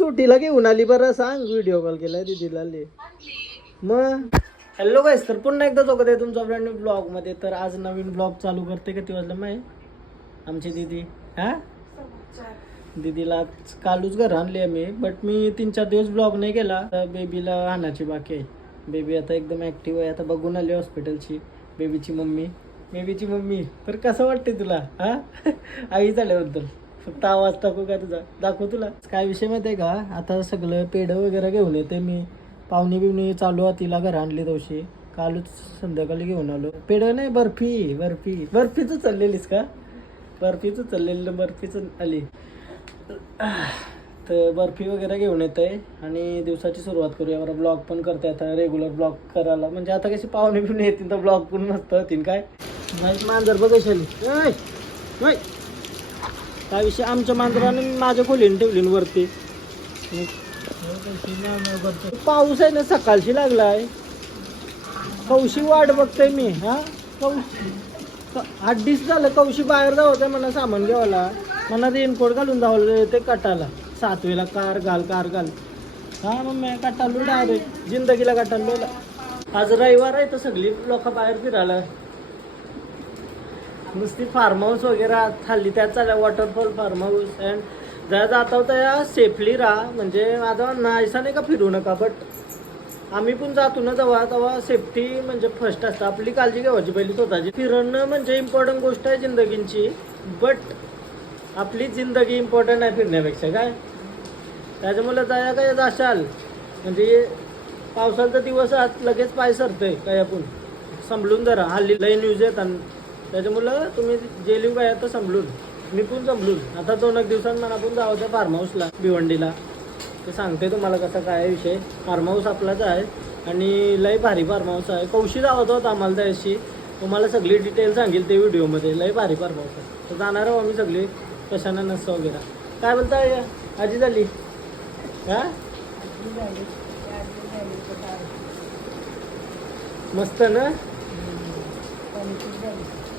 छोटीला घेऊन आली बरं सांग. व्हिडिओ कॉल केलाय दीदीला आली मग. हॅलो गाईस, तर पुन्हा एकदा सोबत आहे तुमचा ब्रँड न्यू ब्लॉग मध्ये. तर आज नवीन ब्लॉग चालू करते. किती वाजलं माहिती आमची दीदी? हा, दीदीला कालूच घर आणली आहे मी. बट मी 3-4 दिवस ब्लॉग नाही केला. बेबीला आणायची बाकी आहे. बेबी आता एकदम ऍक्टिव्ह आहे. आता बघून आली हॉस्पिटलची बेबीची मम्मी. तर कसं वाटते तुला हा आई झाल्याबद्दल? फक्त आवाज टाकू का तुझा? दाखव तुला काय विषय माहिती आहे का? आता सगळं पेढं वगैरे घेऊन येते मी. पाहुणी चालू आहे, तिला घर आणली तवशी. कालच संध्याकाळी घेऊन आलो. पेढं नाही, बर्फीच चाललेलीस का? बर्फीच आली. तर बर्फी वगैरे घेऊन येते आणि दिवसाची सुरुवात करूया. बरं, ब्लॉग पण करते आता रेग्युलर ब्लॉग करायला. म्हणजे आता कशी पाहुणे बिवणे येतील तर ब्लॉग पण मस्त होतील. काय मांजर बघायची काय विषय? आमच्या मांजराने माझ्या खोलीने ठेवली वरती. पाऊस आहे ना, सकाळची लागलाय. कौशी वाट बघतोय मी. हा, कौशी 8 दिवस झालं कौशी बाहेर जावं मला सामान घ्यावाला. मला रेनकोट घालून जावं ते कटाला. 7वीला कार घाल. हा मग मी कटालो डायरेक्ट जिंदगीला कटालो. आज रविवार आहे तर सगळी लोक बाहेर फिरायला. नुसती फार्म हाऊस वगैरे खाल्ली त्यात चालल्या. Waterfall, form house. अँड जरा जाता होता या सेफली राहा. म्हणजे माझा नाहीसा नाही का फिरू नका. बट आम्ही पण जातो ना तेव्हा सेफ्टी म्हणजे फर्स्ट असतं. आपली काळजी घ्यायची पहिली स्वतःची. फिरणं म्हणजे इम्पॉर्टंट गोष्ट आहे जिंदगीची. बट आपली जिंदगी इम्पॉर्टंट आहे फिरण्यापेक्षा. काय त्याच्यामुळे जाया काय जाशाल म्हणजे पावसाचा दिवस आत लगेच पाय सरतंय काय. आपण संभलून जरा. हल्ली लई न्यूज येतात. त्याच्यामुळं तुम्ही जेलीव काय तर संभलून. मी पण संभलून आता 2-1 दिवसांत मला पण जावं त्या फार्म हाऊसला भिवंडीला. ते सांगते तुम्हाला कसं काय विषय. फार्म हाऊस आपलाच आहे आणि लय भारी फार्म हाऊस आहे. कौशी जावत होत आम्हाला त्याशी. तुम्हाला सगळी डिटेल सांगेल ते व्हिडिओमध्ये. लय भारी फार्म हाऊस आहे. तर जाणार आहोत आम्ही सगळे कशानं नसतं वगैरे. काय बोलताय आजी झाली हा? मस्त ना.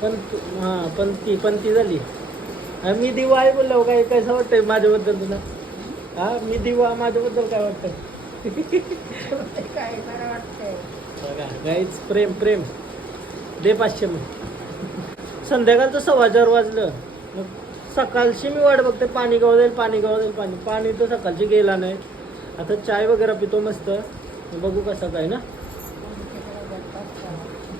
पण ती झाली. मी दिवा आहे बोललो. काय कसं वाटतंय माझ्याबद्दल तुला? हा, मी दिवा माझ्याबद्दल काय वाटतं? बघा गाईच प्रेम दे 500. मग संध्याकाळचं 4:15 वाजलं. मग सकाळची मी वाट बघते पाणी गाव जाईल. पाणी तर सकाळची गेला नाही. आता चाय वगैरे पितो मस्त. बघू कसं काय ना.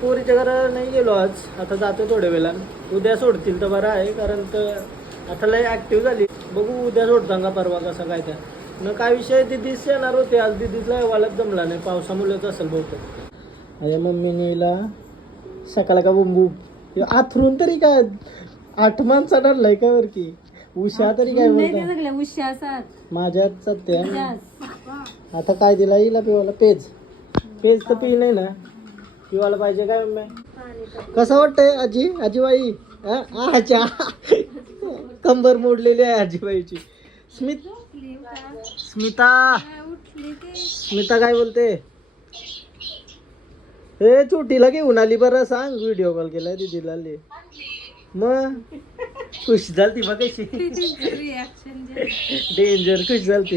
पोरीच्या घरा नाही गेलो आज. आता जातो थोड्या वेळानं. उद्या सोडतील तर बरं आहे. कारण तर आता लय ॲक्टिव्ह झाली. बघू उद्या सोडता का परवा कसं काय. त्या न काय विषय दिदीच येणार होते आज. दिदीला अहवालाच जमला नाही. पावसामुळेच असेल बहुतेक. माझ्या मम्मीला सकाळ का बुंबू आथरून तरी काय 8 माणसा ठरलाय का वर की. उषा तरी काय बोलता माझ्यात सत्य. आता काय दिला हिला पिवाला? पेज तर पी नाही ना. पिवायला पाहिजे काय मम्मी? कसं वाटतंय आजीबाई? आजा कंबर मोडलेली आहे आजीबाईची. स्मिता काय बोलते? हे छोटीला घेऊन आली बरं सांग. व्हिडिओ कॉल केलाय दीदीला आली मग. खुश झालती बघ कशी. डेंजर खुश झालती.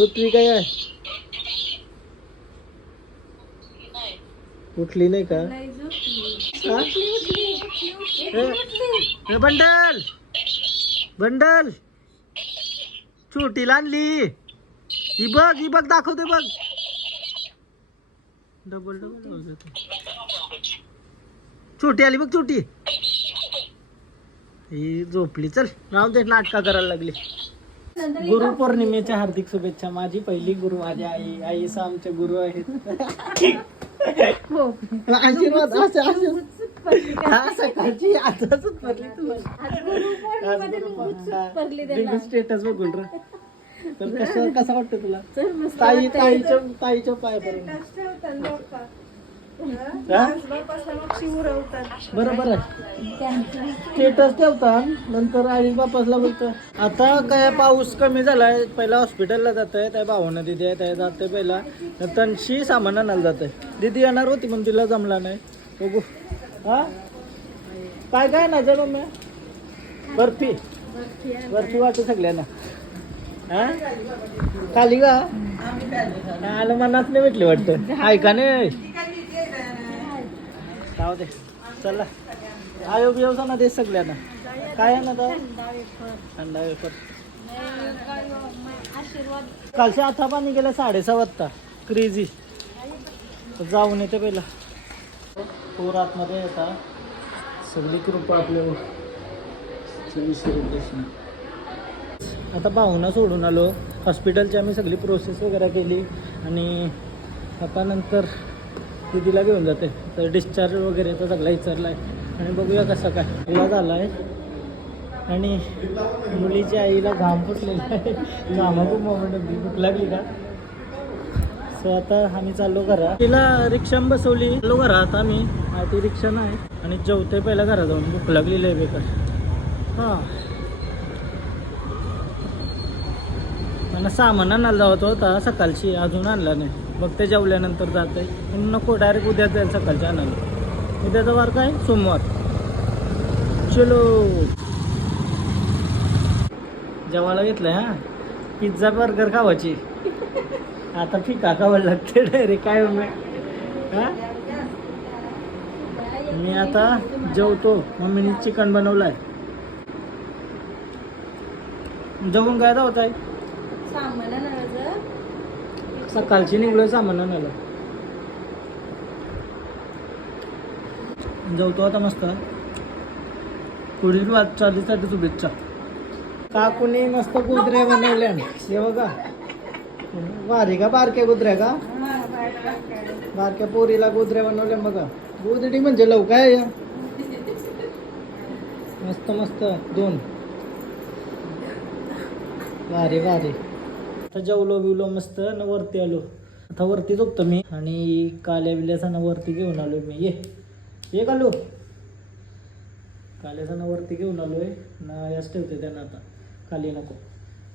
ऋत्वी काय आहे? उठली नाही का? बंडल छोटीला आणली. ही बघ दाखवते बघ. डबल छोटी आली बघ. छोटी ही झोपली. चल राहू दे, नाटका करायला लागली. गुरुपौर्णिमेच्या हार्दिक शुभेच्छा. माझी पहिली गुरु माझ्या आईचा आमचे गुरु आहेत. आशीर्वाद सकाळची आताच स्टेटस बघून रा. तर कसं वाटतं तुला? ताईच्या पायापर्यंत बरोबर आहे. स्टेटस ठेवतात नंतर आई बापासला बोलतो. आता काय पाऊस कमी झालाय. पहिला हॉस्पिटलला जात आहे. त्या भावानं दिदी आहे त्या जाते. पहिला तनशी सामान आणायला जात आहे. दिदी येणार होती पण तिला जमला नाही. बघू हा काय ना जर मग बर्फी वाटू सगळ्यांना. हा खाली का आलं मनात नाही भेटले वाटतं ऐका नाही जाऊ दे चला आयोग येऊ ना दे सगळ्यांना काय आहे ना तर थंडा वेफर कालच्या आता पाणी गेलं 6:30 वाजता क्रेझी जाऊन येते पहिला पूर आतमध्ये येतात सगळी कृपा आपल्यावर आता भावना सोडून आलो हॉस्पिटलची आम्ही सगळी प्रोसेस वगैरे केली आणि आता नंतर दिदीला घेऊन जाते तर डिस्चार्ज वगैरे तर सगळा विचारला आहे आणि बघूया कसं काय तिला झाला आहे आणि मुलीच्या आईला घाम फुटलेला आहे घामा खूप मोमेंट भूक लागली का सो आता आम्ही चाललो घरा तिला रिक्षा बसवली चाललो घरात आम्ही ती रिक्षा नाही आणि जेवते पहिला घरा जाऊन भूक लागलेली आहे बेकार हां मला सामान आणायला जावं होता सकाळची अजून आणला नाही बघ ते जेवल्यानंतर जात आहे पण नको डायरेक्ट उद्या जाईल सकाळच्या आणायला उद्याचा वार काय सोमवार चलो जेवायला घेतलंय हा पिझ्झा बर्गर खावायची आता फिका खावायला लागते डायरेक्ट काय हा मी आता जेवतो मम्मीने चिकन बनवलंय जेवून काय होत आहे सकाळची निघलोय सामान आणायला जेवतो आता मस्त पुढील वाटचालीसाठी शुभेच्छा काकूने मस्त कुत्र्या बनवल्या हे बघा भारी का बारक्या कुत्र्या का बारक्या पोरीला कुत्र्या बनवल्या बघा गोदडी म्हणजे लव काय मस्त मस्त 2 भारी भारी आता जेवलो बिवलो मस्त न वरती आलो आता वरती झोपतो मी आणि काल्या बिल्याचा वरती घेऊन आलो मी ये कालू काल्याचा वरती घेऊन आलोय ना याच ठेवते त्यांना आता खाली नको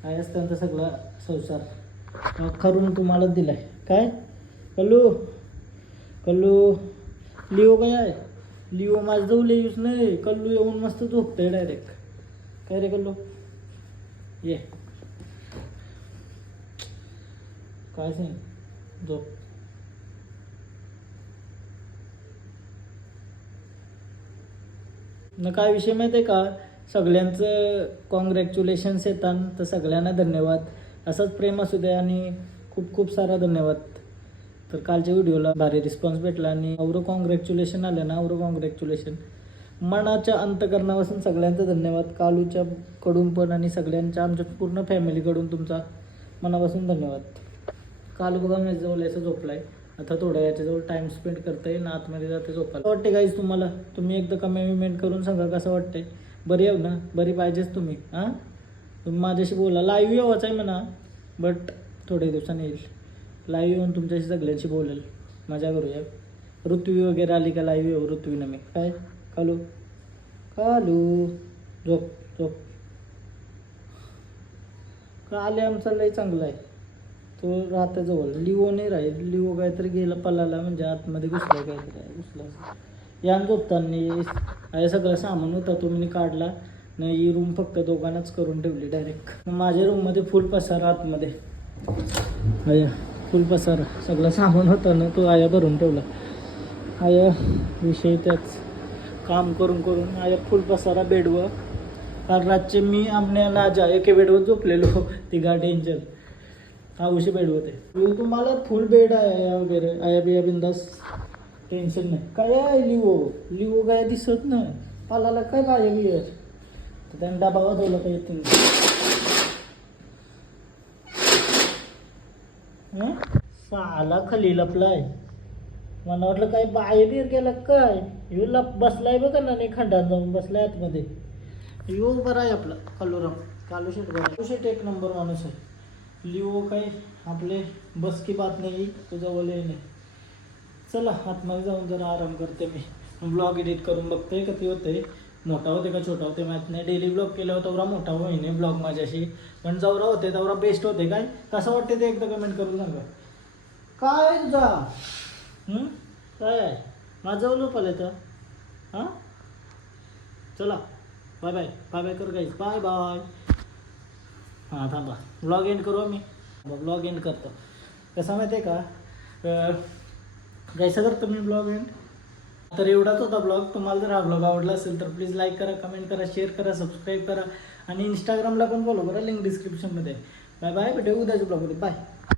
आयाच त्यांचा सगळा संसार करून तुम्हालाच दिलाय काय कल्लू कल्लू लिओ काय आहे लिओ माझं जवळ येऊच नाही कल्लू येऊन मस्त झोपतंय डायरेक्ट काय रे कल्लू ये काय सांग झोप न काय विषय माहिती आहे का सगळ्यांचं कॉंग्रॅच्युलेशन्स येतात तर सगळ्यांना धन्यवाद असंच प्रेम असू द्या आणि खूप खूप सारा धन्यवाद तर कालच्या व्हिडिओला भारी रिस्पॉन्स भेटला आणि अवरं कॉंग्रॅच्युलेशन आलं ना अवरं कॉंग्रॅच्युलेशन मनाच्या अंतकरणापासून सगळ्यांचं धन्यवाद कालूच्या कडून पण आणि सगळ्यांच्या आमच्या पूर्ण फॅमिलीकडून तुमचा मनापासून धन्यवाद कालू बघा माझ्याजवळ याचं झोपलाय आता थोड्या याच्याजवळ टाइम स्पेंड करता येईल ना आतमध्ये जाते झोपायला वाटते गाईज तुम्हाला तुम्ही एकदा कमेंट करून सांगा कसं वाटतंय बरी येऊ ना बरी पाहिजेच तुम्ही हां तुम्ही माझ्याशी बोला लाईव्ह येवाच आहे म्हणा बट थोड्या दिवसांनी येईल लाईव्ह येऊन तुमच्याशी सगळ्यांशी बोलेल मजा करूया ऋत्वी वगैरे आली का लाईव्ह येऊ ऋत्वीनं मी काय कालू कालू झोप झोप काले आमचा लय चांगला आहे तो राहता जवळ लिओ नाही राहील लिओ काहीतरी गेला पलाला म्हणजे आतमध्ये घुसला काहीतरी घुसला यान झोपताना हे सगळं सामान होता तो मी काढला नाही ही रूम फक्त दोघांनाच करून ठेवली डायरेक्ट माझ्या रूममध्ये फुल पसारा आतमध्ये आया फुल पसारा सगळं सामान होतं ना तो आया भरून ठेवला आया विषय त्याच काम करून करून आया फुल पसारा बेडवर कारण रातचे मी आमण्याला आजा एके बेडवर झोपलेलो तिघा डेंजर हाऊशी बेड होते तुम्हाला फुल बेड आहे वगैरे आया बिया बिंदास टेन्शन नाही काय आहे लिओ काय दिसत नाही पालाला काय पाहिजे बियर तर त्याने डबा वाजवला काही येत साला खाली लपलाय मला वाटलं काय बाहेर बिर गेला काय यो लप बसलाय बघा ना नाही खंडात जाऊन बसलाय आतमध्ये यो बरा आहे आपला कालू शेट बरा कालू शेट एक नंबर माणूस आहे लिओ काय आपले बस की बात नाही तो जवळ नाही चला आतमध्ये जाऊन जरा आराम करते मी ब्लॉग एडिट करून बघते किती होते मोठा होते का छोटा होते माहीत नाही डेली ब्लॉग केला तेवढा मोठा होईने ब्लॉग माझ्याशी पण जेवढा होते तेवढा बेस्ट होते काय कसं वाटते ते एकदा कमेंट करून सांगा काय तुझा काय आहे माझं लोपाल येतं हां चला बाय बाय बाय बाय कर गाईज बाय बाय हां थांबा, ब्लॉग एंड करू आम्ही. ब्लॉग एंड करतो. कसं माहिती आहे का, कैसा करतो मी ब्लॉग एंड. तर एवढाच होता ब्लॉग. तुम्हाला जर हा ब्लॉग आवडला असेल तर प्लीज लाईक करा, कमेंट करा, शेअर करा, सबस्क्राईब करा आणि इंस्टाग्रामला पण फॉलो करा, लिंक डिस्क्रिप्शनमध्ये. बाय बाय, भेटूया उद्याच्या ब्लॉगमध्ये. बाय.